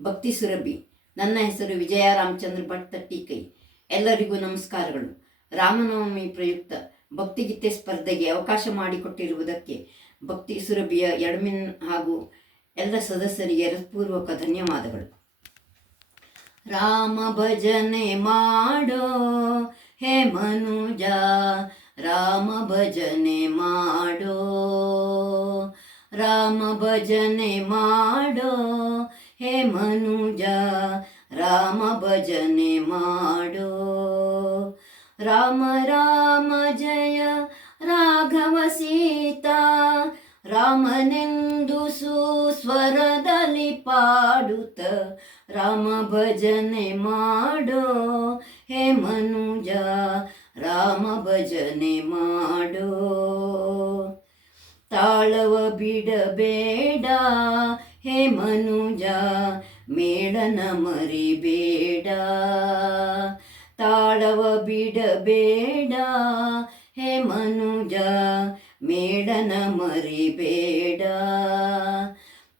ಭಕ್ತಿ ಸುರಭಿ. ನನ್ನ ಹೆಸರು ವಿಜಯ ರಾಮಚಂದ್ರ ಭಟ್ ತಟ್ಟಿಕೈ. ಎಲ್ಲರಿಗೂ ನಮಸ್ಕಾರಗಳು. ರಾಮನವಮಿ ಪ್ರಯುಕ್ತ ಭಕ್ತಿಗೀತೆ ಸ್ಪರ್ಧೆಗೆ ಅವಕಾಶ ಮಾಡಿಕೊಟ್ಟಿರುವುದಕ್ಕೆ ಭಕ್ತಿ ಸುರಭಿಯ ಎಡ್ಮಿನ್ ಹಾಗೂ ಎಲ್ಲ ಸದಸ್ಯರಿಗೆ ಹೃತ್ಪೂರ್ವಕ ಧನ್ಯವಾದಗಳು. ರಾಮ ಭಜನೆ ಮಾಡೋ ಹೇ ಮನುಜ, ರಾಮ ಭಜನೆ ಮಾಡೋ, ರಾಮ ಭಜನೆ ಮಾಡೋ ಹೇ ಮನುಜ, ರಾಮ ಭಜನೆ ಮಾಡೋ. ರಾಮ ರಾಮ ಜಯ ರಾಘವ ಸೀತಾ, ರಾಮನೆಂದು ಸುಸ್ವರದಲ್ಲಿ ಪಾಡುತ್ತ ರಾಮ ಭಜನೆ ಮಾಡೋ ಹೇ ಮನುಜ, ರಾಮ ಭಜನೆ ಮಾಡೋ. ತಾಳವ ಬಿಡಬೇಡ ಹೇ ಮನುಜ, ಮೇಳನ ಮರಿಬೇಡ. ತಾಳವ ಬಿಡಬೇಡ ಹೇ ಮನುಜ, ಮೇಳನ ಮರಿಬೇಡ.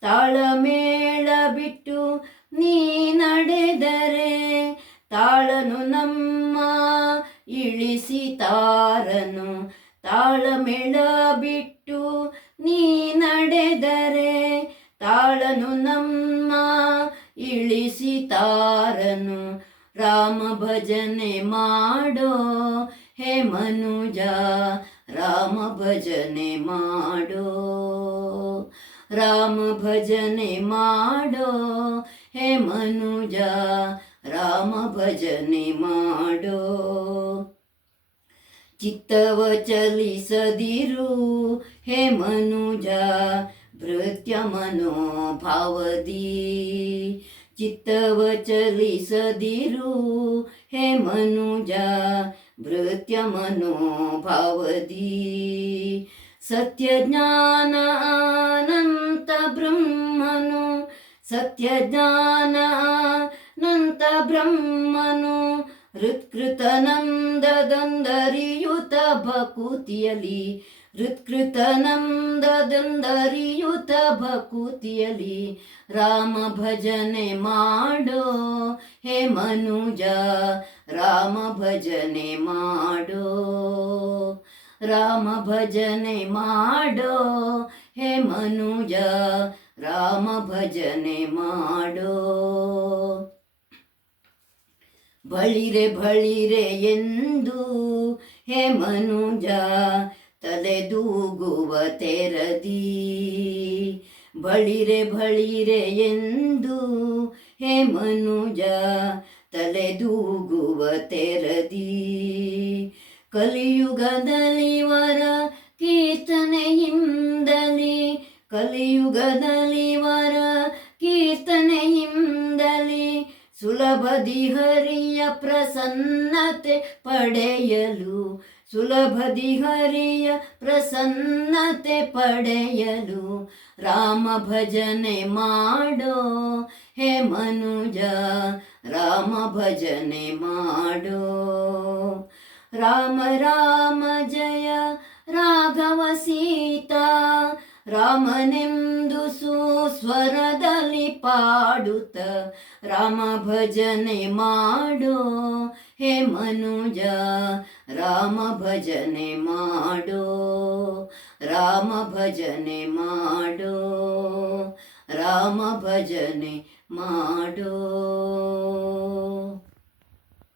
ತಾಳಮೇಳ ಬಿಟ್ಟು ನೀ ನಡೆದರೆ ತಾಳನು ನಮ್ಮ ಇಳಿಸಿ ತಾರನು. ತಾಳಮೇಳ ಬಿಟ್ಟು ನೀ ನಡೆದರೆ ತಾಳನು ನಮ್ಮ ಇಳಿಸಿ ತಾರನು. ರಾಮ ಭಜನೆ ಮಾಡೋ ಹೇ ಮನುಜ, ರಾಮ ಭಜನೆ ಮಾಡೋ. ರಾಮ ಭಜನೆ ಮಾಡೋ ಹೇ ಮನುಜ, ರಾಮ ಭಜನೆ ಮಾಡೋ. ಚಿತ್ತವ ಚಲಿಸದಿರು ಹೇ ಮನುಜ, ಭೃತ್ಯ ಮನೋಭಾವದಿ. ಚಿತ್ತವ ಚಲಿಸದಿರು ಹೇ ಮನುಜ, ಭೃತ್ಯ ಮನೋಭಾವದಿ. ಸತ್ಯ ಜ್ಞಾನ ಅನಂತ ಬ್ರಹ್ಮನು, ಸತ್ಯ ಜ್ಞಾನ ಅನಂತ ಬ್ರಹ್ಮನು. ಹೃತ್ಕೃತನಂದದೊಂದರಿಯುತ ಭಕುತಿಯಲಿ, ಹೃತ್ಕೃತನಂದದೊಂದರಿಯುತ ಭಕುತಿಯಲಿ. ರಾಮ ಭಜನೆ ಮಾಡೋ ಹೇ ಮನುಜ, ರಾಮ ಭಜನೆ ಮಾಡೋ. ರಾಮ ಭಜನೆ ಮಾಡೋ ಹೇ ಮನುಜ, ರಾಮ ಭಜನೆ ಮಾಡೋ. ಬಳಿರೆ ಬಳಿರೆ ಎಂದು ಹೇ ಮನುಜ, ತಲೆದೂಗುವ ತೆರದಿ. ಬಳಿರೆ ಬಳಿರೆ ಎಂದು ಹೇ ಮನುಜ, ತಲೆದೂಗುವ ತೆರದಿ. ಕಲಿಯುಗದಲ್ಲಿ ವರ ಕೀರ್ತನೆಯಿಂದಲಿ, ಕಲಿಯುಗದಲ್ಲಿ ವರ ಕೀರ್ತನೆಯಿಂದಲಿ. ಸುಲಭದಿ ಹರಿಯ ಪ್ರಸನ್ನತೆ ಪಡೆಯಲು, ಸುಲಭದಿ ಹರಿಯ ಪ್ರಸನ್ನತೆ ಪಡೆಯಲು. ರಾಮ ಭಜನೆ ಮಾಡೋ ಹೇ ಮನುಜ, ರಾಮ ಭಜನೆ ಮಾಡೋ. ರಾಮ ರಾಮ ಜಯ ರಾಘವ ಸೀತಾ, ರಾಮನೆಂದು ಸುಸ್ವರದಲ್ಲಿ ಪಾಡುತ್ತ ರಾಮ ಭಜನೆ ಮಾಡೋ ಹೇ ಮನುಜ, ರಾಮ ಭಜನೆ ಮಾಡೋ. ರಾಮ ಭಜನೆ ಮಾಡೋ, ರಾಮ ಭಜನೆ ಮಾಡೋ.